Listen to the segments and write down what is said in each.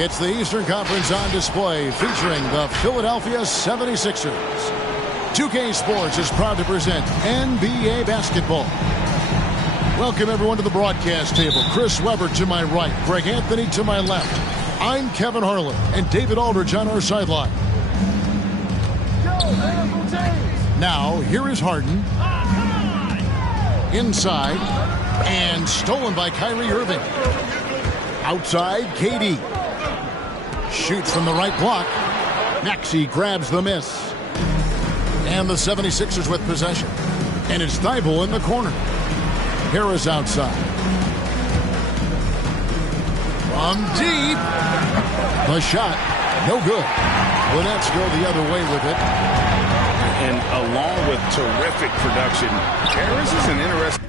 It's the Eastern Conference on display featuring the Philadelphia 76ers. 2K Sports is proud to present NBA basketball. Welcome everyone to the broadcast table. Chris Webber to my right, Greg Anthony to my left. I'm Kevin Harlan and David Aldridge on our sideline. Now, here is Harden. Inside, and stolen by Kyrie Irving. Outside, KD. Shoots from the right block. Maxey grabs the miss. And the 76ers with possession. And it's Thibault in the corner. Harris outside. From deep. The shot, no good. The Nets go the other way with it. And along with terrific production, Harris is an interesting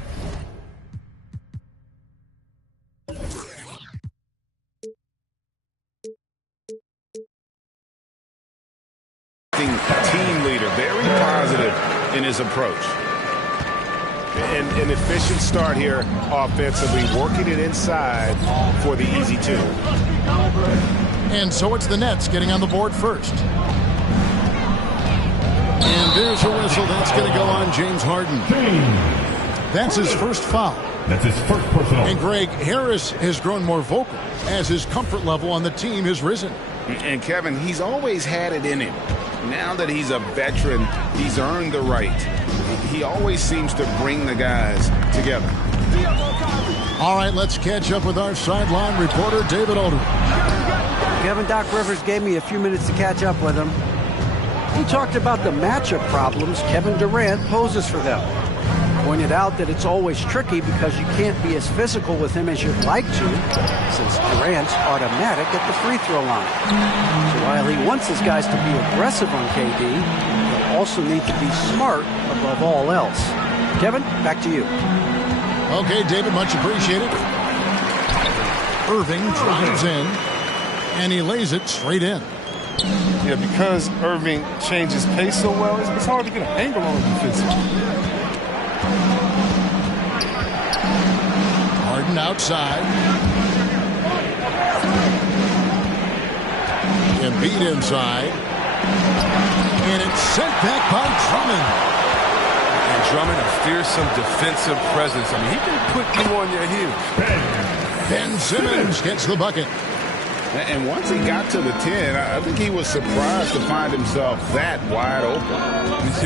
team leader, very positive in his approach. An efficient start here offensively, working it inside for the easy two. And so it's the Nets getting on the board first. And there's a whistle. That's going to go on James Harden. That's his first foul. That's his first personal. And Greg, Harris has grown more vocal as his comfort level on the team has risen. And Kevin, he's always had it in him. Now that he's a veteran, he's earned the right. He always seems to bring the guys together. All right, let's catch up with our sideline reporter, David Aldridge. Kevin, Doc Rivers gave me a few minutes to catch up with him. He talked about the matchup problems Kevin Durant poses for them. Pointed out that it's always tricky because you can't be as physical with him as you'd like to, since Durant's automatic at the free throw line. So while he wants his guys to be aggressive on KD, they'll also need to be smart above all else. Kevin, back to you. Okay, David, much appreciated. Irving drives in, and he lays it straight in. Yeah, because Irving changes pace so well, it's hard to get a handle on the defense. Harden outside. Embiid inside. And it's sent back by Drummond. And Drummond, a fearsome defensive presence. I mean, he can put you on your heels. Ben Simmons gets the bucket. And once he got to the 10, I think he was surprised to find himself that wide open.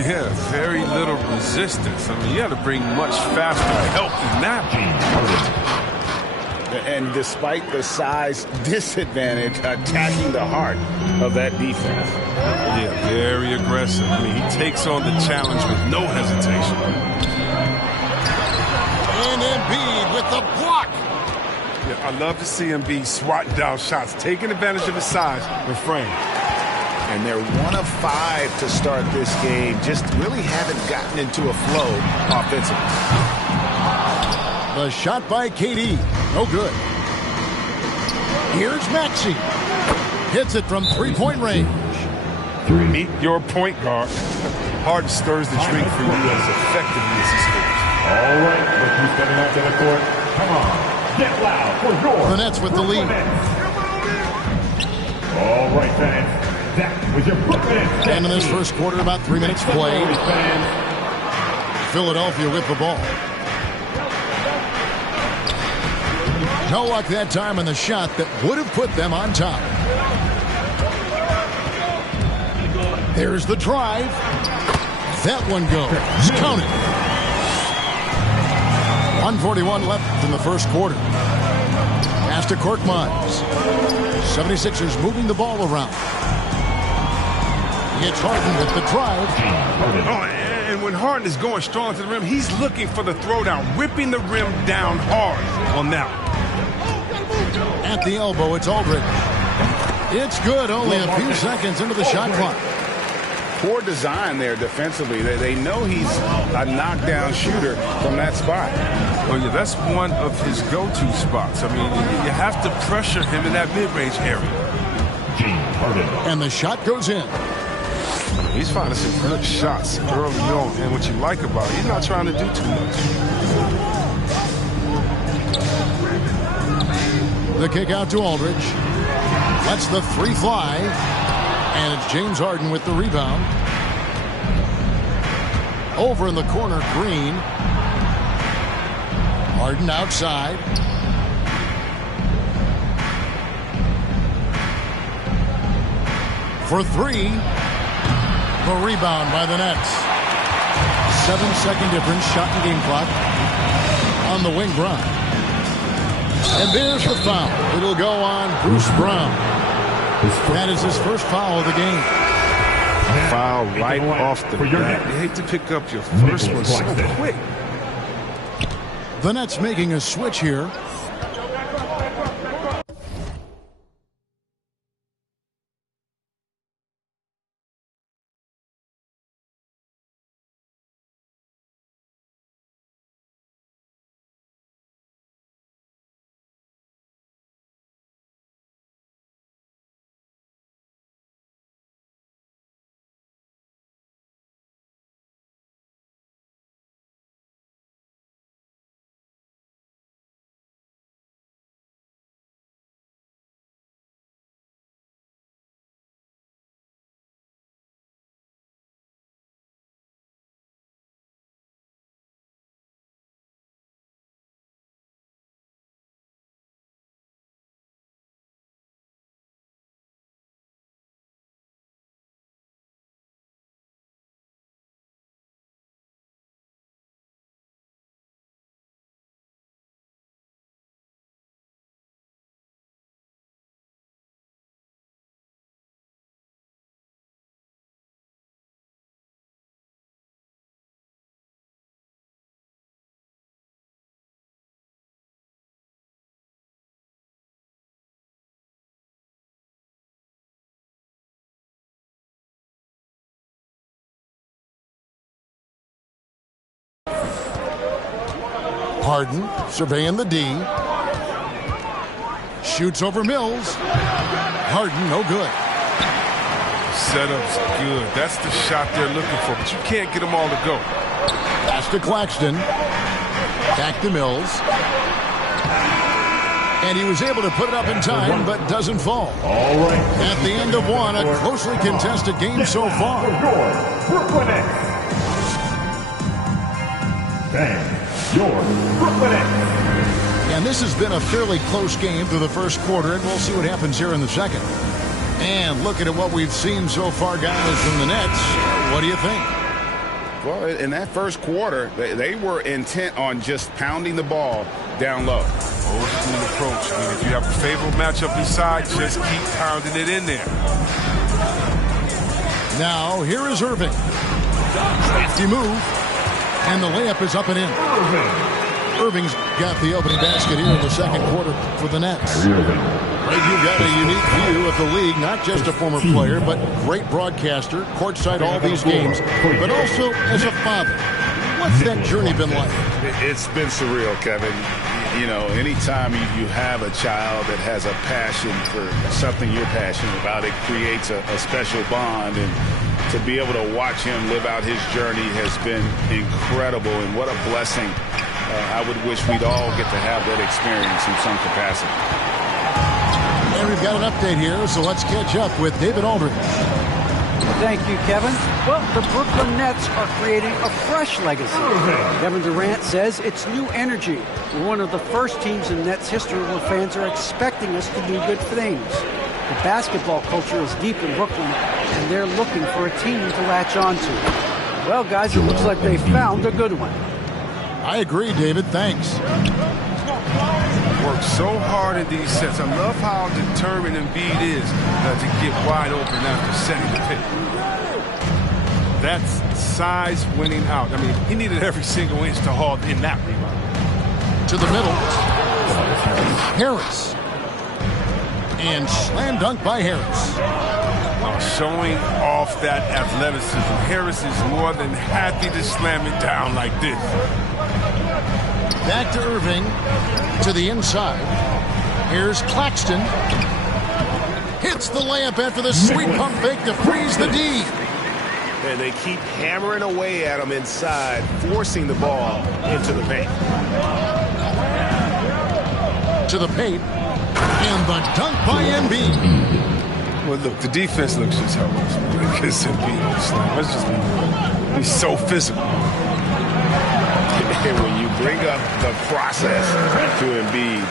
Yeah, very little resistance. I mean, you got to bring much faster help than that. And despite the size disadvantage, attacking the heart of that defense. Yeah, very aggressive. I mean, he takes on the challenge with no hesitation. And Embiid with the block. Yeah, I love to see him be swatting down shots, taking advantage of his size and frame. And they're 1 of 5 to start this game. Just really haven't gotten into a flow offensively. The shot by KD. No good. Here's Maxey. Hits it from three-point range. Meet your point guard. Harden stirs the drink for you as effectively as he scores. All right, look who's stepping out to the court. Come on. Get loud for your The Nets with the lead. All right, fans. That was your Brooklyn. And in this first quarter, about 3 minutes played. Philadelphia with the ball. No luck that time on the shot that would have put them on top. There's the drive. That one goes. Count it. 1:41 left in the first quarter. Pass to Korkmaz. 76ers moving the ball around. It's Harden with the drive. Oh, and when Harden is going strong to the rim, he's looking for the throwdown, ripping the rim down hard on that one. At the elbow, it's Aldridge. It's good, only a few seconds into the shot clock. Poor design there defensively. They know he's a knockdown shooter from that spot. Oh, yeah, that's one of his go-to spots. I mean, you have to pressure him in that mid-range area. And the shot goes in. He's finding some good shots early on. And what you like about it, he's not trying to do too much. The kick out to Aldridge. Lets the three fly. And it's James Harden with the rebound. Over in the corner, Green. Harden outside. For three. The rebound by the Nets. 7-second difference, shot and game clock on the wing, Brown. And there's the foul. It'll go on Bruce Brown. That is his first foul of the game. Foul right off the bat. You hate to pick up your first one so quick. The Nets making a switch here. Harden surveying the D. Shoots over Mills. Harden, no good. Setup's good. That's the shot they're looking for, but you can't get them all to go. Pass to Claxton. Back to Mills. And he was able to put it up in time, but doesn't fall. All right. At the end of one, a closely contested game so far. Brooklyn Nets. Bang. Your Brooklyn Nets. And this has been a fairly close game through the first quarter, and we'll see what happens here in the second. And looking at what we've seen so far, guys, from the Nets, what do you think? Well, in that first quarter, they were intent on just pounding the ball down low. Old school approach. I mean, if you have a favorable matchup inside, just keep pounding it in there. Now, here is Irving. Crafty move. And the layup is up and in. Irving's got the opening basket here in the second quarter for the Nets. Greg, you've got a unique view of the league, not just a former player, but great broadcaster, courtside all these games, but also as a father. What's that journey been like? It's been surreal, Kevin. You know, anytime you have a child that has a passion for something you're passionate about, it creates a special bond. And to be able to watch him live out his journey has been incredible, and what a blessing. I would wish we'd all get to have that experience in some capacity. And we've got an update here, so let's catch up with David Aldridge. Thank you, Kevin. Well, the Brooklyn Nets are creating a fresh legacy. Kevin Durant says it's new energy. We're one of the first teams in Nets history where fans are expecting us to do good things. The basketball culture is deep in Brooklyn, and they're looking for a team to latch on to. Well, guys, it looks like they found a good one. I agree, David. Thanks. Worked so hard in these sets. I love how determined Embiid is to get wide open after setting the pick. That's size winning out. I mean, he needed every single inch to haul in that rebound. To the middle. Harris. And slam dunk by Harris. Showing off that athleticism. Harris is more than happy to slam it down like this. Back to Irving. To the inside. Here's Claxton. Hits the layup after the sweet pump fake to freeze the D. And they keep hammering away at him inside, forcing the ball into the paint. To the paint. And the dunk by Embiid. Well, look, the defense looks just helpless. Because let's just leave it. He's so physical. And when you bring up the process to Embiid,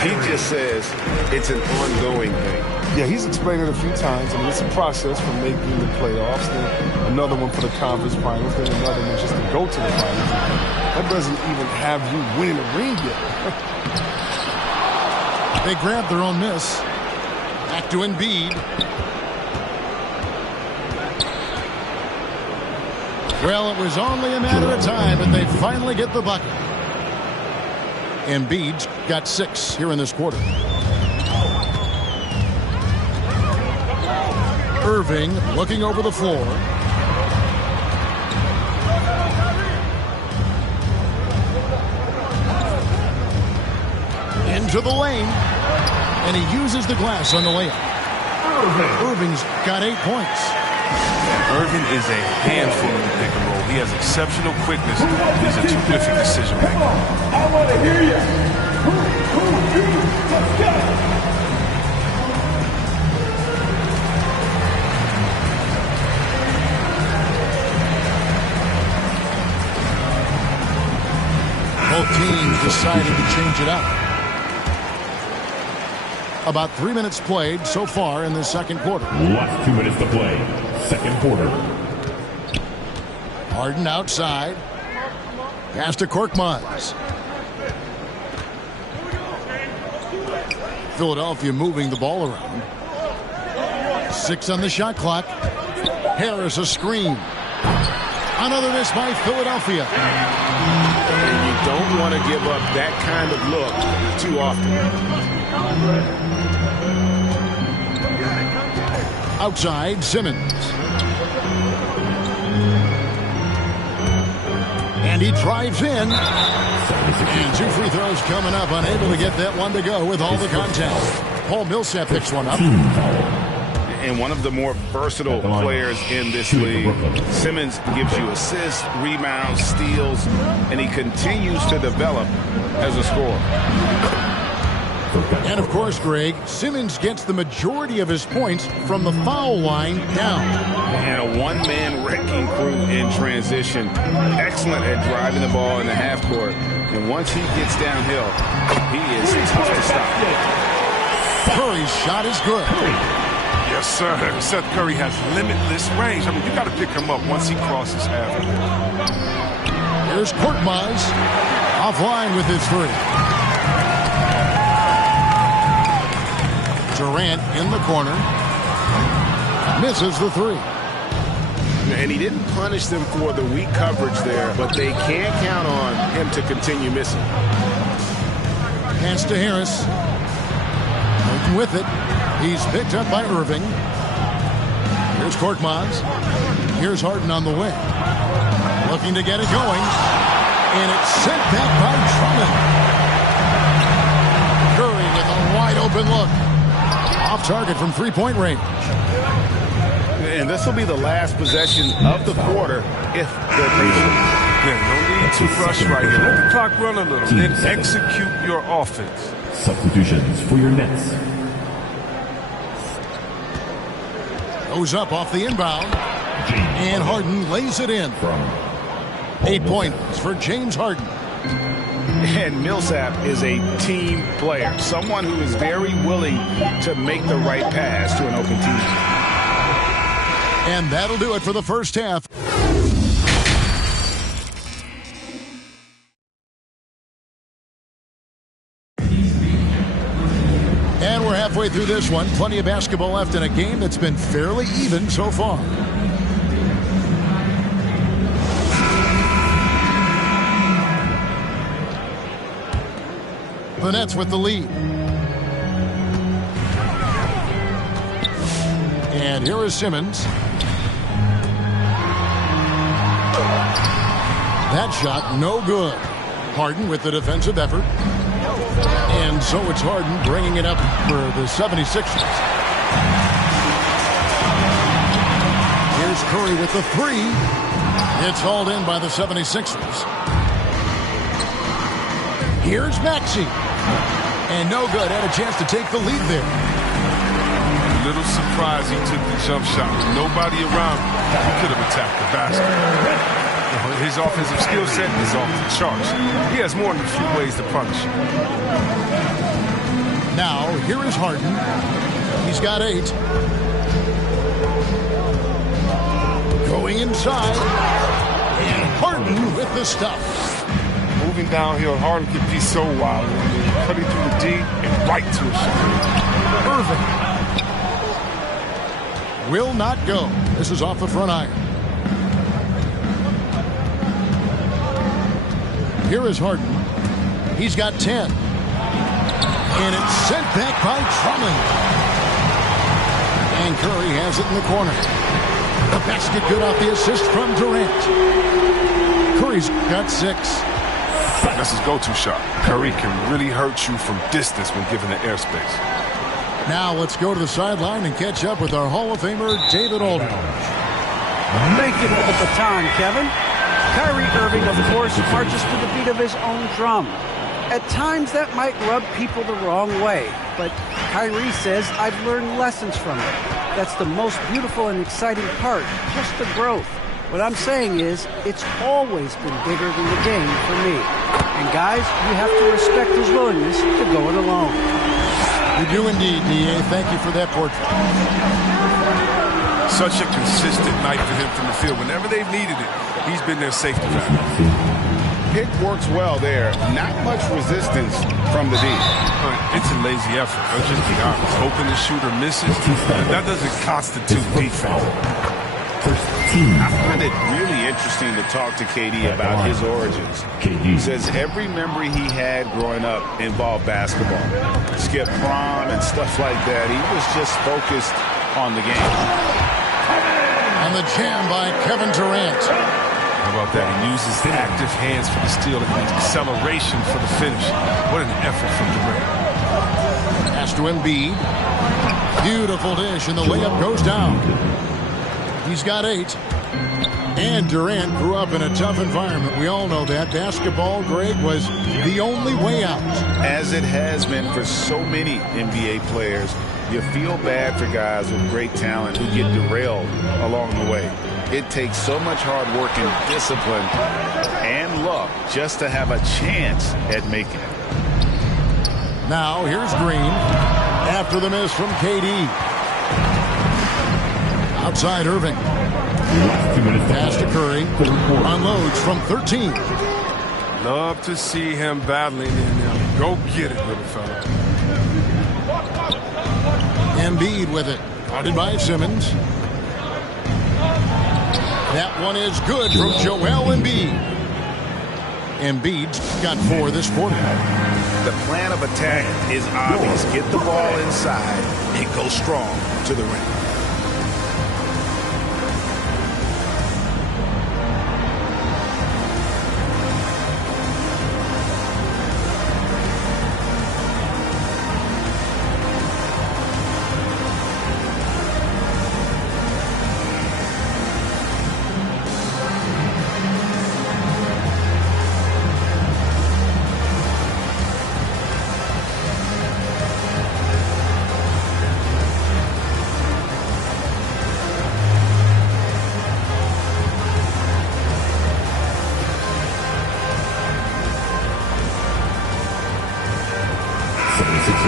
he just says it's an ongoing thing. Yeah, he's explained it a few times. I mean, it's a process from making the playoffs, then another one for the conference finals, then another one just to go to the finals. That doesn't even have you winning a ring yet. They grab their own miss. Back to Embiid. Well, it was only a matter of time, but they finally get the bucket. Embiid's got 6 here in this quarter. Irving looking over the floor. Into the lane. And he uses the glass on the layup. Irving's got 8 points. Irving is a handful in the pick and roll. He has exceptional quickness. He's a terrific decision maker. I want to hear you. Let's go. Both teams decided to change it up. About 3 minutes played so far in the second quarter. Last 2 minutes to play. Second quarter. Harden outside. Pass to Korkmaz. Philadelphia moving the ball around. 6 on the shot clock. Harris a screen. Another miss by Philadelphia. And you don't want to give up that kind of look too often. Outside, Simmons. And he drives in. And 2 free throws coming up. Unable to get that one to go with all the contact. Paul Millsap picks one up. And one of the more versatile players in this league. Simmons gives you assists, rebounds, steals, and he continues to develop as a scorer. And, of course, Greg, Simmons gets the majority of his points from the foul line down. And a one-man wrecking crew in transition. Excellent at driving the ball in the half court. And once he gets downhill, he is tough to stop. Curry's shot is good. Yes, sir. Seth Curry has limitless range. I mean, you got to pick him up once he crosses half. Here's Korkmaz. Offline with his 3. Durant in the corner. Misses the 3. And he didn't punish them for the weak coverage there, but they can't count on him to continue missing. Pass to Harris. Harden with it. He's picked up by Irving. Here's Korkmaz. Here's Harden on the wing. Looking to get it going. And it's sent back by Drummond. Curry with a wide open look. Off target from 3-point range. And this will be the last possession of the quarter if they're patient. No need to rush right here. Let the clock run a little. Then execute your offense. Substitutions for your Nets. Goes up off the inbound. And Harden lays it in. 8 points for James Harden. And Millsap is a team player, someone who is very willing to make the right pass to an open team. And that'll do it for the first half. And we're halfway through this one. Plenty of basketball left in a game that's been fairly even so far. The Nets with the lead. And here is Simmons. That shot, no good. Harden with the defensive effort. And so it's Harden bringing it up for the 76ers. Here's Curry with the 3. It's hauled in by the 76ers. Here's Maxey. And no good. Had a chance to take the lead there. A little surprised he took the jump shot. With nobody around him, he could have attacked the basket. His offensive skill set is off the charts. He has more than a few ways to punish. Now, here is Harden. He's got 8. Going inside. And Harden with the stuff. Moving downhill, Harden can be so wild. Cutting through the D and right to a shot. Irving will not go. This is off the front iron. Here is Harden. He's got 10. And it's sent back by Drummond. And Curry has it in the corner. The basket good off the assist from Durant. Curry's got 6. That's his go-to shot. Curry can really hurt you from distance when given the airspace. Now let's go to the sideline and catch up with our Hall of Famer, David Aldridge. Thank you for the baton, Kevin. Kyrie Irving, of course, marches to the beat of his own drum. At times, that might rub people the wrong way, but Kyrie says, I've learned lessons from it. That's the most beautiful and exciting part, just the growth. What I'm saying is, it's always been bigger than the game for me. And guys, you have to respect his willingness to go it alone. You do indeed, D.A. Thank you for that portrait. Such a consistent night for him from the field. Whenever they've needed it, he's been their safety valve. Pick works well there. Not much resistance from the D. It's a lazy effort. Let's just be honest. Hoping the shooter misses, that doesn't constitute defense. I find it really interesting to talk to KD about his origins. He says every memory he had growing up involved basketball. Skip prom and stuff like that. He was just focused on the game. And the jam by Kevin Durant. How about that? He uses the active hands for the steal and acceleration for the finish. What an effort from Durant. Pass to Embiid. Beautiful dish, and the layup goes down. He's got 8. And Durant grew up in a tough environment. We all know that. Basketball, Greg, was the only way out. As it has been for so many NBA players, you feel bad for guys with great talent who get derailed along the way. It takes so much hard work and discipline and luck just to have a chance at making it. Now, here's Green after the miss from KD. Outside Irving. Pass to Curry. Unloads from 13. Love to see him battling in there. Go get it, little fella. Embiid with it. Guarded by Simmons. That one is good from Joel Embiid. Embiid's got 4 this quarter. The plan of attack is obvious. Get the ball inside and go strong to the rim.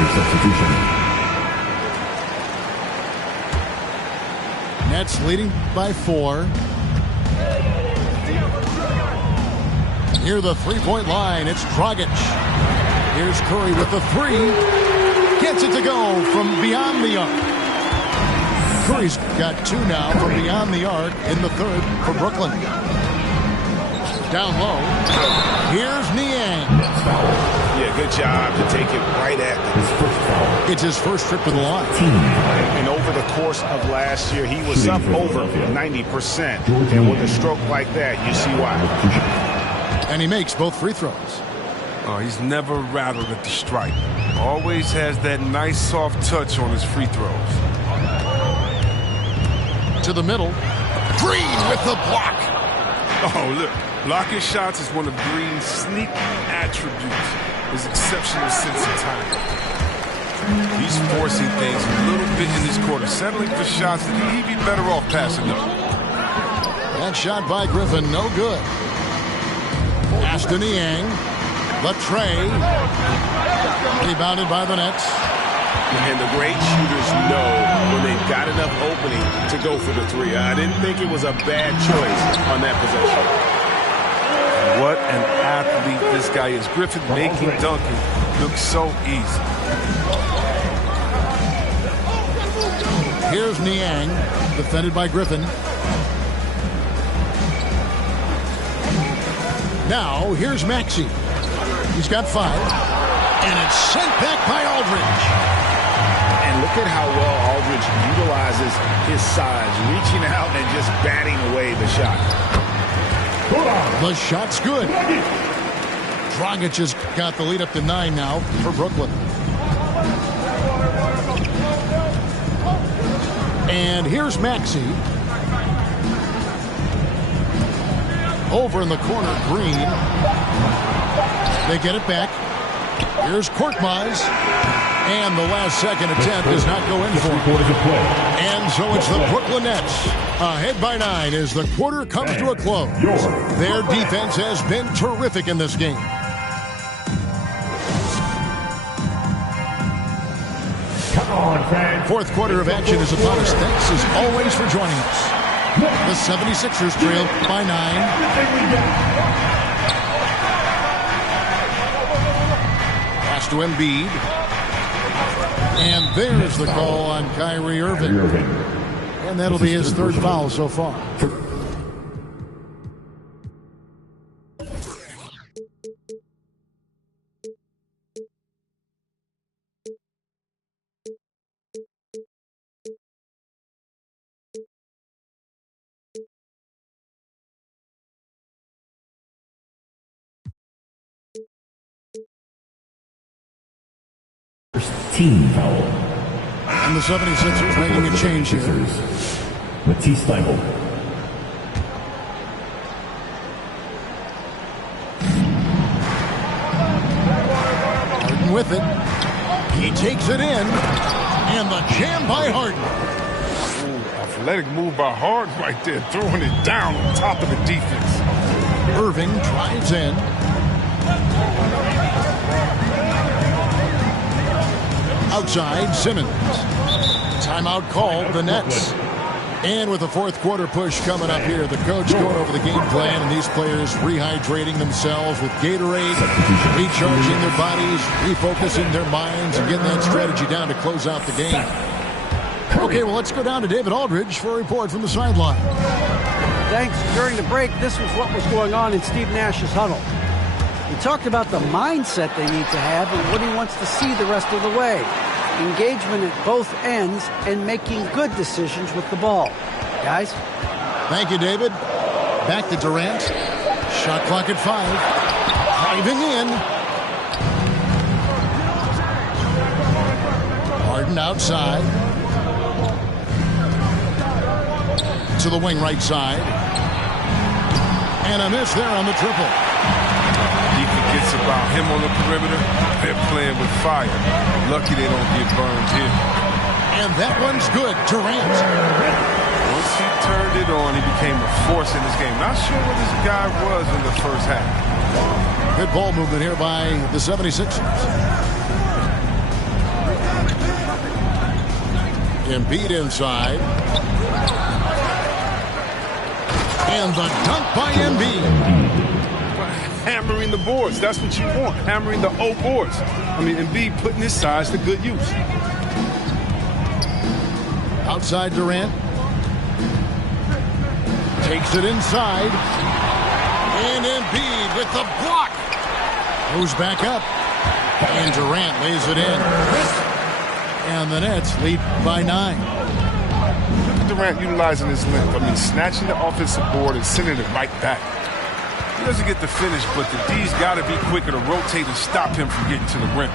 Substitution. Nets leading by 4. Near the three-point line, it's Dragic. Here's Curry with the 3. Gets it to go from beyond the arc. Curry's got 2 now from beyond the arc in the 3rd for Brooklyn. Down low. Here's Niang. Yeah, good job to take it right at them. It's his first trip to the line. And over the course of last year, he was up over 90%. And with a stroke like that, you see why. And he makes both free throws. Oh, he's never rattled at the stripe. Always has that nice soft touch on his free throws. To the middle. Green with the block. Oh, look. Blocking shots is one of Green's sneaky attributes. His exceptional sense of timing. He's forcing things a little bit in this quarter, settling for shots that he'd be better off passing them. That shot by Griffin, no good. Ashton Niang, the tray, rebounded by the Nets. And the great shooters know when they've got enough opening to go for the three. I didn't think it was a bad choice on that possession. What an athlete this guy is. Griffin making dunking look so easy. Here's Niang, defended by Griffin. Now, here's Maxey. He's got 5. And it's sent back by Aldridge. And look at how well Aldridge utilizes his size, reaching out and just batting away the shot. The shot's good. Dragic has got the lead up to 9 now for Brooklyn. And here's Maxey. Over in the corner, Green. They get it back. Here's Korkmaz. And the last second attempt does not go in for him. And so it's the Brooklyn Nets ahead by 9 as the quarter comes to a close. Their defense has been terrific in this game. Come on, fans. Fourth quarter of action is upon us. Thanks as always for joining us. The 76ers trail by 9. Pass to Embiid. And there's the call on Kyrie Irving. And that'll be his third foul so far. Team foul. And the 76ers making a change here. Matisse Thybulle. Harden with it. He takes it in. And the jam by Harden. Ooh, athletic move by Harden right there, throwing it down on top of the defense. Irving drives in. Outside, Simmons. Timeout called, the Nets. And with the fourth quarter push coming up here, the coach going over the game plan and these players rehydrating themselves with Gatorade, recharging their bodies, refocusing their minds, and getting that strategy down to close out the game. Okay, well, let's go down to David Aldridge for a report from the sideline. Thanks. During the break, this was what was going on in Steve Nash's huddle. He talked about the mindset they need to have and what he wants to see the rest of the way. Engagement at both ends and making good decisions with the ball. Guys? Thank you, David. Back to Durant. Shot clock at 5. Driving in. Harden outside. To the wing right side. And a miss there on the triple. He forgets about him on the perimeter. They're playing with fire. Lucky they don't get burned here. And that one's good. Durant. Once he turned it on, he became a force in this game. Not sure what this guy was in the first half. Good ball movement here by the 76ers. Embiid inside. And the dunk by Embiid. Hammering the boards. That's what you want. Hammering the O boards. I mean, Embiid putting his size to good use. Outside Durant. Takes it inside. And Embiid with the block. Goes back up. And Durant lays it in. And the Nets lead by 9. Durant utilizing his length. I mean, snatching the offensive board and sending it right back. He doesn't get the finish, but the D's got to be quicker to rotate and stop him from getting to the rim.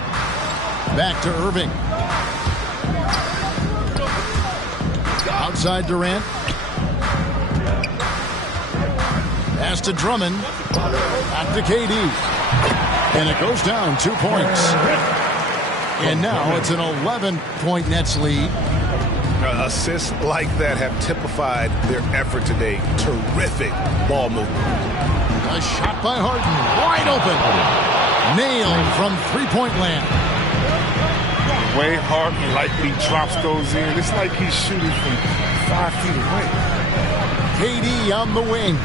Back to Irving. Outside Durant. Pass to Drummond. Back to KD. And it goes down 2 points. And now it's an 11-point Nets lead. Assists like that have typified their effort today. Terrific ball movement. A shot by Harden, wide open. Nailed from three-point land. The way Harden lightly drops those in, it's like he's shooting from 5 feet away. KD on the wing.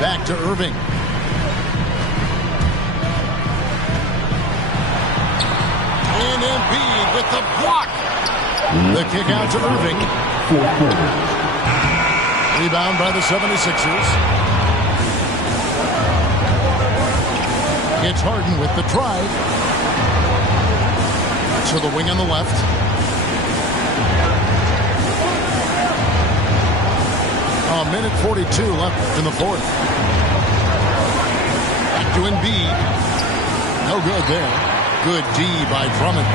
Back to Irving. And Embiid with the block. The kick out to Irving. Rebound by the 76ers. It's Harden with the drive. To the wing on the left. A minute 42 left in the fourth. Back to Embiid. No good there. Good D by Drummond.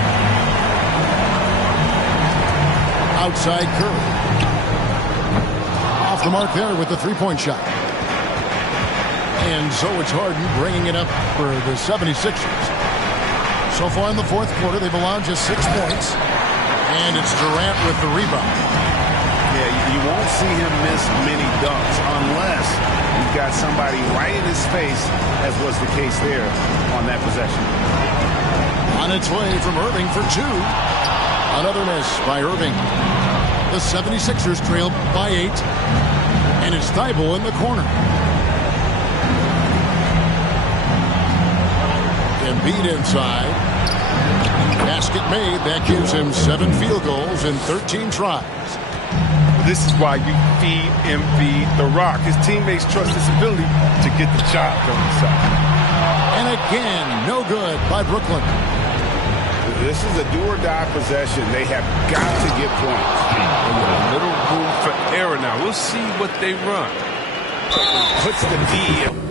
Outside Curry. Off the mark there with the three-point shot. And so it's Harden bringing it up for the 76ers. So far in the fourth quarter, they've allowed just 6 points. And it's Durant with the rebound. Yeah, you won't see him miss many dunks unless you've got somebody right in his face, as was the case there on that possession. On its way from Irving for 2. Another miss by Irving. The 76ers trail by 8. And it's Thibault in the corner. Embiid inside. Basket made. That gives him 7 field goals in 13 tries. This is why you feed Embiid the rock. His teammates trust his ability to get the job done inside. And again, no good by Brooklyn. This is a do-or-die possession. They have got to get points. A little room for error now. We'll see what they run. Puts the D in.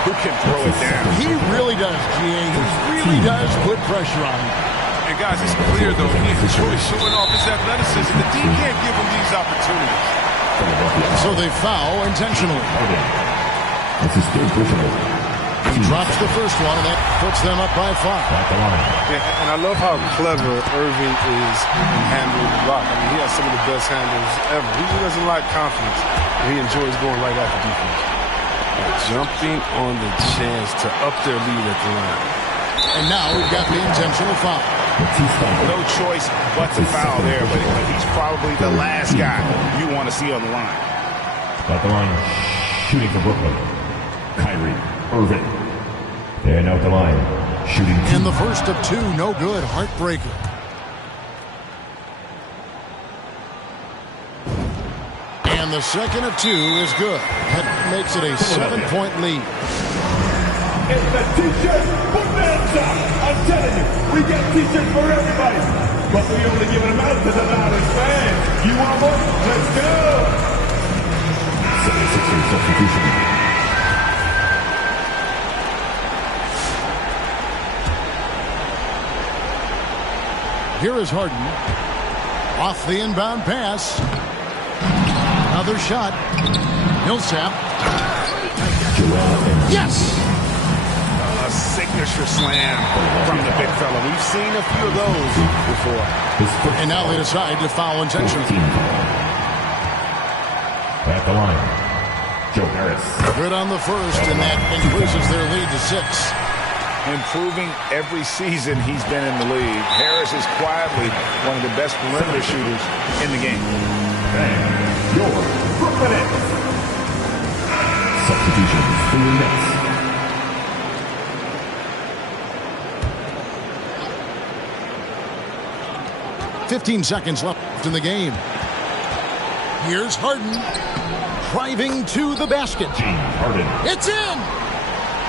Who can throw it down? He really does, GA. He really does put pressure on him. And guys, it's clear though, he enjoys showing off his athleticism. The D can't give him these opportunities. So they foul intentionally. He drops the first one, and that puts them up by 5. And I love how clever Irving is in handling the rock. I mean, he has some of the best handles ever. He doesn't lack confidence. He enjoys going right after defense. Jumping on the chance to up their lead at the line. And now we've got the intentional foul. No choice but to foul there, but he's probably the last guy you want to see on the line. At the line, shooting for Brooklyn, Kyrie Irving. And out the line, shooting 2. And the first of 2, no good. Heartbreaker. And the second of 2 is good. That makes it a 7-point lead. It's the T-shirt bonanza. I'm telling you, we got T-shirts for everybody. But we only giving them out to the loudest fans. You want more? Let's go. 76ers substitution. Here is Harden. Off the inbound pass. Another shot. Millsap. Yes! A signature slam from the big fella. We've seen a few of those before. And now they decide to foul intentionally. At the line, Joe Harris. Good on the first, and that increases their lead to 6. Improving every season he's been in the league. Harris is quietly one of the best perimeter shooters in the game. And your Brooklyn Nets. Substitutions for your Nets. $15 seconds left in the game. Here's Harden. Driving to the basket. Harden. It's in!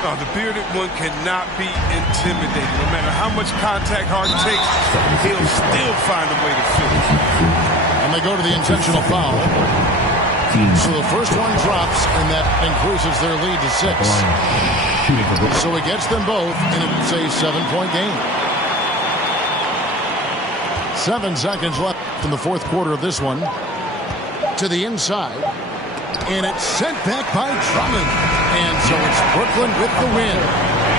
Oh, the bearded one cannot be intimidated. No matter how much contact Harden takes, he'll still find a way to finish. And they go to the intentional foul. So the first one drops, and that increases their lead to 6. So it gets them both, and it's a 7-point game. 7 seconds left in the fourth quarter of this one. To the inside. And it's sent back by Drummond. And so it's Brooklyn with the win.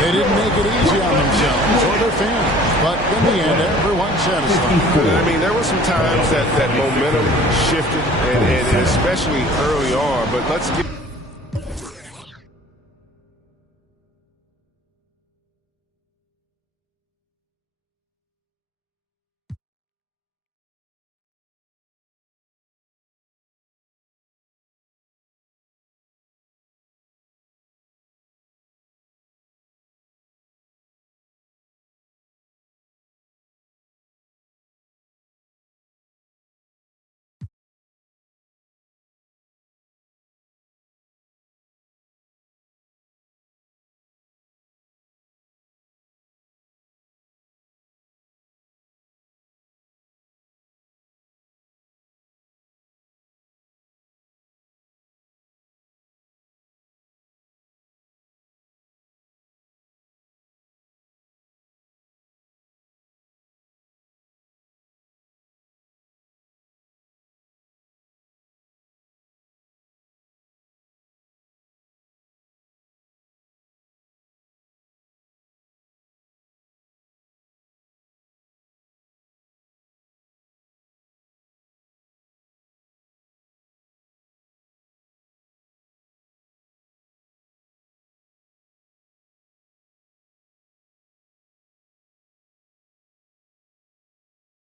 They didn't make it easy on themselves or their fans. But in the end, everyone's satisfied. I mean, there were some times that momentum shifted, and especially early on. But let's give